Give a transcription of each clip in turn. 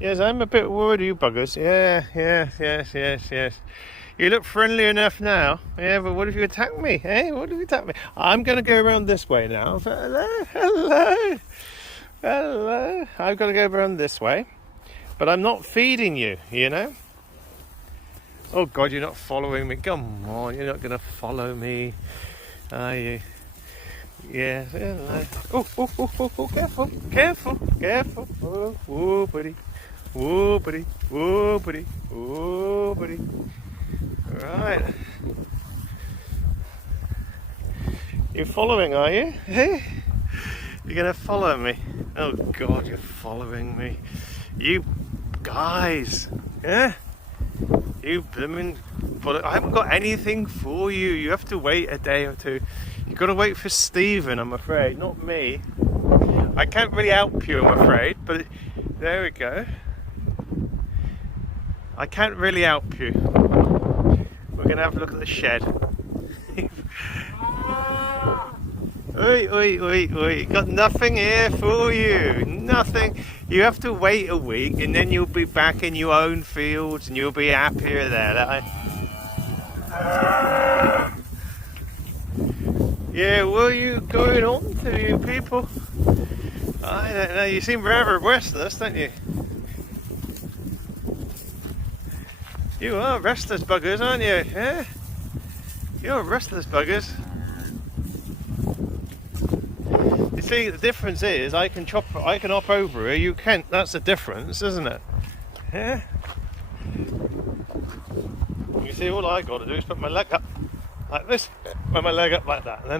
Yes, I'm a bit worried, you buggers. Yeah, yes. You look friendly enough now. Yeah, but what if you attack me? Hey, what if you attack me? I'm going to go around this way now. Hello. I've got to go around this way. But I'm not feeding you, you know? Oh, God, you're not following me. Come on, you're not going to follow me, are you? Yes, hello. Oh, careful. Oh, buddy. Oh, buddy. Right. You're following, are you? Hey? You're going to follow me? Oh, God, you're following me. You guys. Yeah? You blooming... But I haven't got anything for you. You have to wait a day or two. You've got to wait for Stephen, I'm afraid, not me. I can't really help you, I'm afraid, but there we go. I can't really help you. We're going to have a look at the shed. Oi. Got nothing here for you. Nothing. You have to wait a week and then you'll be back in your own fields and you'll be happier there. Yeah, what are you going on to, you people? I don't know, you seem rather restless, don't you? You are restless buggers, aren't you? Yeah? You're restless buggers. You see, the difference is I can hop over here, you can't. That's the difference, isn't it? Yeah? You see, all I got to do is put my leg up like this, put my leg up like that, and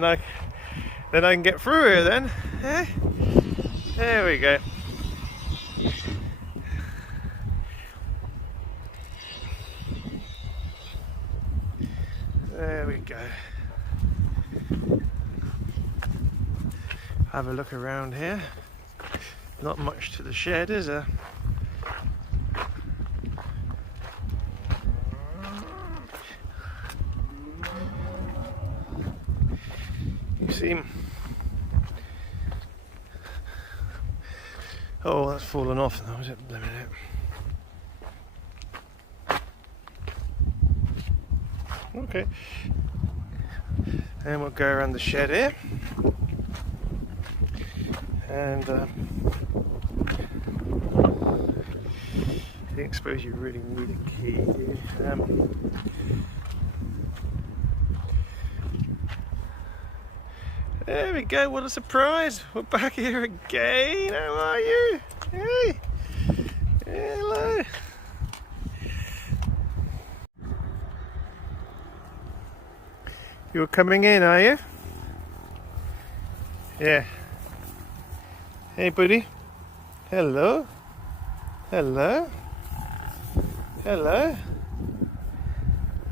then I can get through here then. Yeah? There we go. There we go. Have a look around here. Not much to the shed, is there? You seem... Oh, that's fallen off now, is it? Let me know. Okay. And we'll go around the shed here. And I don't suppose you really need a key, do you? There we go, what a surprise! We're back here again, how are you? Hey! Hello! You're coming in, are you? Yeah. Hey, buddy. Hello.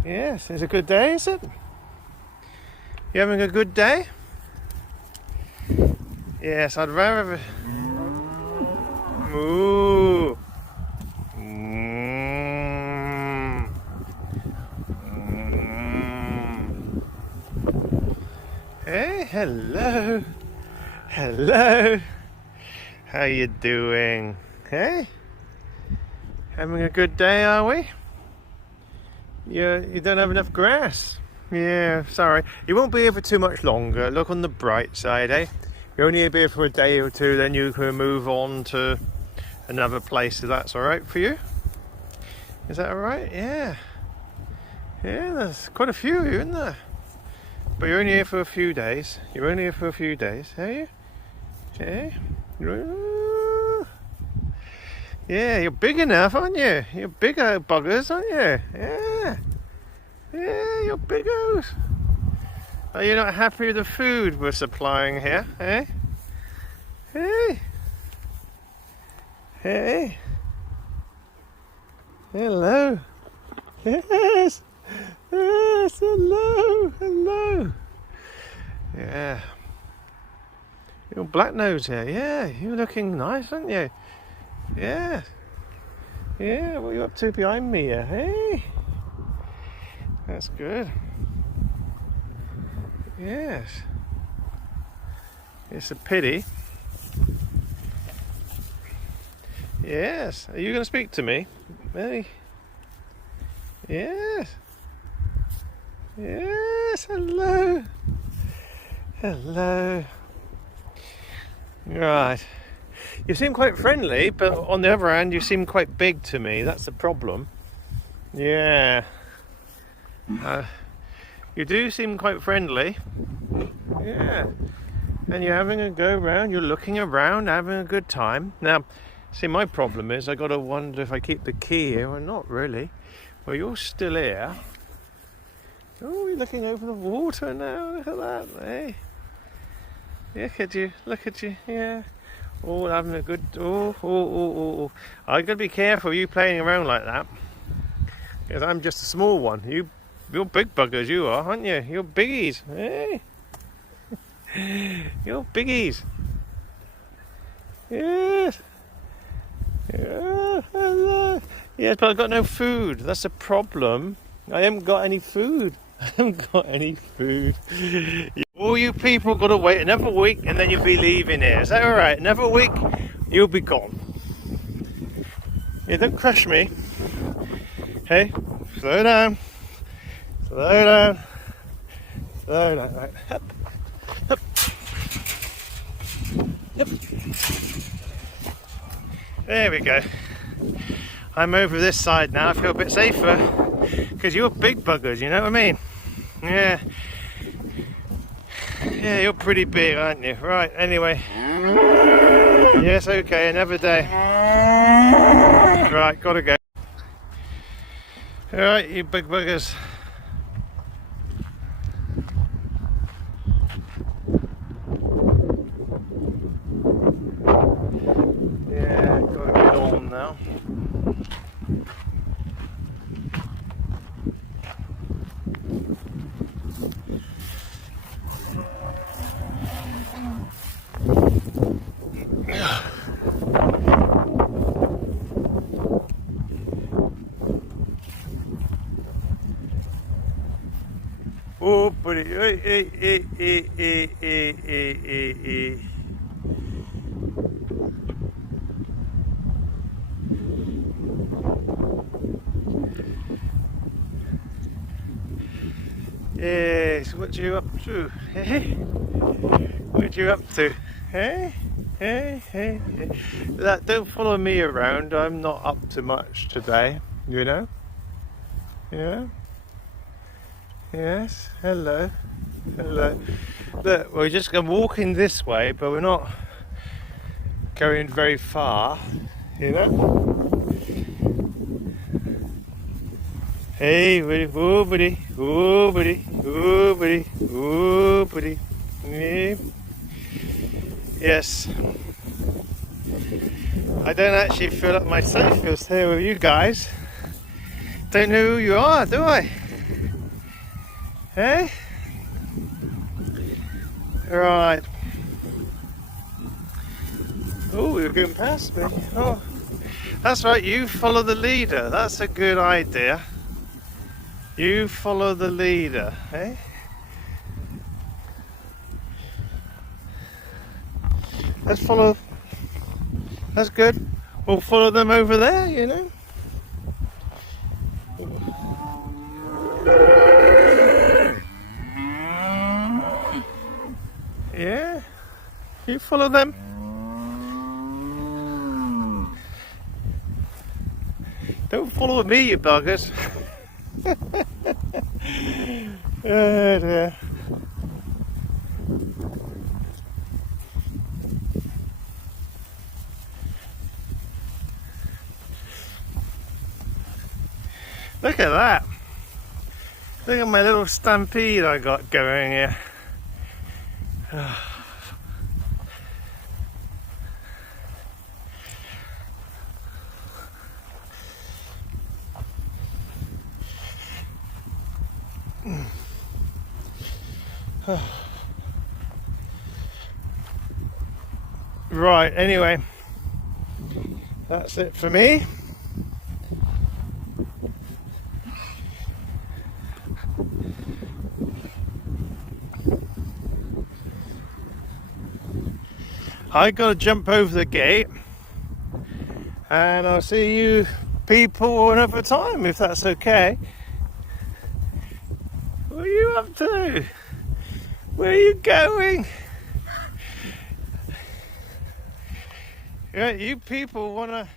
Yes, it's a good day, is it? You having a good day? Yes, I'd rather... Moo. Hey, hello. How you doing? Hey? Having a good day, are we? You don't have enough grass. Yeah, sorry. You won't be here for too much longer. Look on the bright side, eh? You're only here for a day or two, then you can move on to another place, if that's alright for you. Is that alright? Yeah. Yeah, there's quite a few of you, isn't there? But you're only here for a few days. Are you? Okay. Yeah, you're big enough, aren't you? You're bigger buggers, aren't you? Yeah, you're biggos. Are you not happy with the food we're supplying here, eh? Hey. Hello. Yes, hello. Yeah. You're black nose here. Yeah, you're looking nice, aren't you? Yeah. Yeah, what are you up to behind me here? Hey. That's good. Yes. It's a pity Yes. Are you going to speak to me? Hey. Yes. Yes. Hello. Hello. Right. You seem quite friendly, but on the other hand, you seem quite big to me. That's the problem. Yeah. You do seem quite friendly. Yeah. And you're having a go around, you're looking around, having a good time. Now, see, my problem is I got to wonder if I keep the key here or not, really. Well, you're still here. Oh, you're looking over the water now. Look at that, eh? Look at you, yeah. Oh, having a good, oh. I got to be careful you playing around like that. Because I'm just a small one. You're big buggers, you are, aren't you? You're biggies, eh? You're biggies. Yes. Yeah, hello. Yes, but I've got no food. That's a problem. I haven't got any food. I haven't got any food. All you people got to wait another week and then you'll be leaving here. Is that alright? Another week, you'll be gone. Yeah, don't crush me. Hey, slow down. Slow down. Slow down. Right. Up. Up. Yep. There we go. I'm over this side now. I feel a bit safer because you're big buggers, you know what I mean? Yeah. Yeah, you're pretty big, aren't you? Right, anyway. Yes, okay, another day. Right, gotta go. Alright, you big buggers. Yeah, gotta get on now. Oh, buddy. Hey. Yes, what you up to? Hey? What you up to? Hey? Hey. Don't follow me around. I'm not up to much today, you know? Yeah? Yes, hello. Look, we're just going walking this way, but we're not going very far, you know? Hey, buddy. Yeah. Yes. I don't actually feel like myself feels here with you guys. Don't know who you are, do I? Hey? Right. Oh, you're going past me. Oh, that's right. You follow the leader. That's a good idea. You follow the leader, eh? Let's follow. That's good. We'll follow them over there, you know. Yeah. You follow them. Don't follow me, you buggers. Oh dear. Look at that. Look at my little stampede I got going here. Right, anyway, that's it for me. I gotta jump over the gate and I'll see you people another time, if that's okay. What are you up to? Where are you going? Yeah, you people wanna